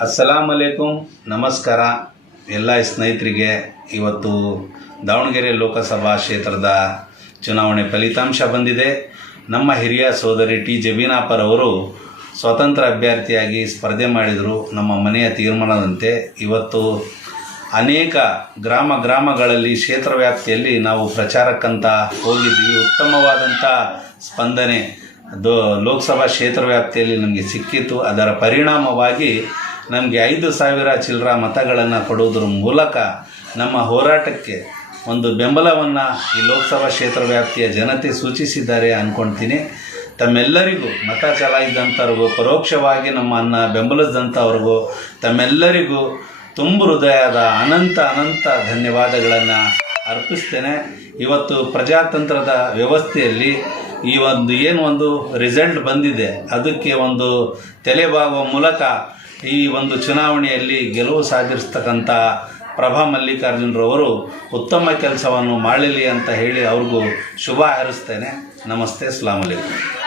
ಅಸ್ಸಲಾಮ್ ಅಲೈಕುಮ್ ನಮಸ್ಕಾರ. ಎಲ್ಲ ಸ್ನೇಹಿತರಿಗೆ ಇವತ್ತು ದಾವಣಗೆರೆ ಲೋಕಸಭಾ ಕ್ಷೇತ್ರದ ಚುನಾವಣೆ ಫಲಿತಾಂಶ ಬಂದಿದೆ. ನಮ್ಮ ಹಿರಿಯ ಸೋದರಿ ಟಿ. ಜಬೀನಾಪರ್ ಅವರು ಸ್ವತಂತ್ರ ಅಭ್ಯರ್ಥಿಯಾಗಿ ಸ್ಪರ್ಧೆ ಮಾಡಿದರು ನಮ್ಮ ಮನೆಯ ತೀರ್ಮಾನದಂತೆ. ಇವತ್ತು ಅನೇಕ ಗ್ರಾಮ ಗ್ರಾಮಗಳಲ್ಲಿ ಕ್ಷೇತ್ರ ವ್ಯಾಪ್ತಿಯಲ್ಲಿ ನಾವು ಪ್ರಚಾರಕ್ಕಂತ ಹೋಗಿದ್ವಿ ಉತ್ತಮವಾದಂಥ ಸ್ಪಂದನೆ ಅದು ಲೋಕಸಭಾ ಕ್ಷೇತ್ರ ವ್ಯಾಪ್ತಿಯಲ್ಲಿ ನಮಗೆ ಸಿಕ್ಕಿತ್ತು. ಅದರ ಪರಿಣಾಮವಾಗಿ ನಮಗೆ ಐದು ಸಾವಿರ ಚಿಲ್ಲರ ಮತಗಳನ್ನು ಕೊಡುವುದರ ಮೂಲಕ ನಮ್ಮ ಹೋರಾಟಕ್ಕೆ ಒಂದು ಬೆಂಬಲವನ್ನು ಈ ಲೋಕಸಭಾ ಕ್ಷೇತ್ರ ವ್ಯಾಪ್ತಿಯ ಜನತೆ ಸೂಚಿಸಿದ್ದಾರೆ ಅಂದ್ಕೊಳ್ತೀನಿ ತಮ್ಮೆಲ್ಲರಿಗೂ ಮತ ಚಲಾಯಿಸಿದಂಥವ್ರಿಗೂ ಪರೋಕ್ಷವಾಗಿ ನಮ್ಮನ್ನು ಬೆಂಬಲಿಸಿದಂಥವ್ರಿಗೂ ತಮ್ಮೆಲ್ಲರಿಗೂ ತುಂಬ ಹೃದಯದ ಅನಂತ ಅನಂತ ಧನ್ಯವಾದಗಳನ್ನು ಅರ್ಪಿಸ್ತೇನೆ. ಇವತ್ತು ಪ್ರಜಾತಂತ್ರದ ವ್ಯವಸ್ಥೆಯಲ್ಲಿ ಈ ಒಂದು ಏನು ಒಂದು ರಿಸಲ್ಟ್ ಬಂದಿದೆ, ಅದಕ್ಕೆ ಒಂದು ತಲೆಬಾಗುವ ಮೂಲಕ ಈ ಒಂದು ಚುನಾವಣೆಯಲ್ಲಿ ಗೆಲುವು ಸಾಧಿಸ್ತಕ್ಕಂಥ ಪ್ರಭಾ ಮಲ್ಲಿಕಾರ್ಜುನರವರು ಉತ್ತಮ ಕೆಲಸವನ್ನು ಮಾಡಲಿ ಅಂತ ಹೇಳಿ ಅವ್ರಿಗೂ ಶುಭ ಹಾರೈಸ್ತೇನೆ. ನಮಸ್ತೆ ಅಸ್ಲಾಂ ಅಲೈಕುಮ್.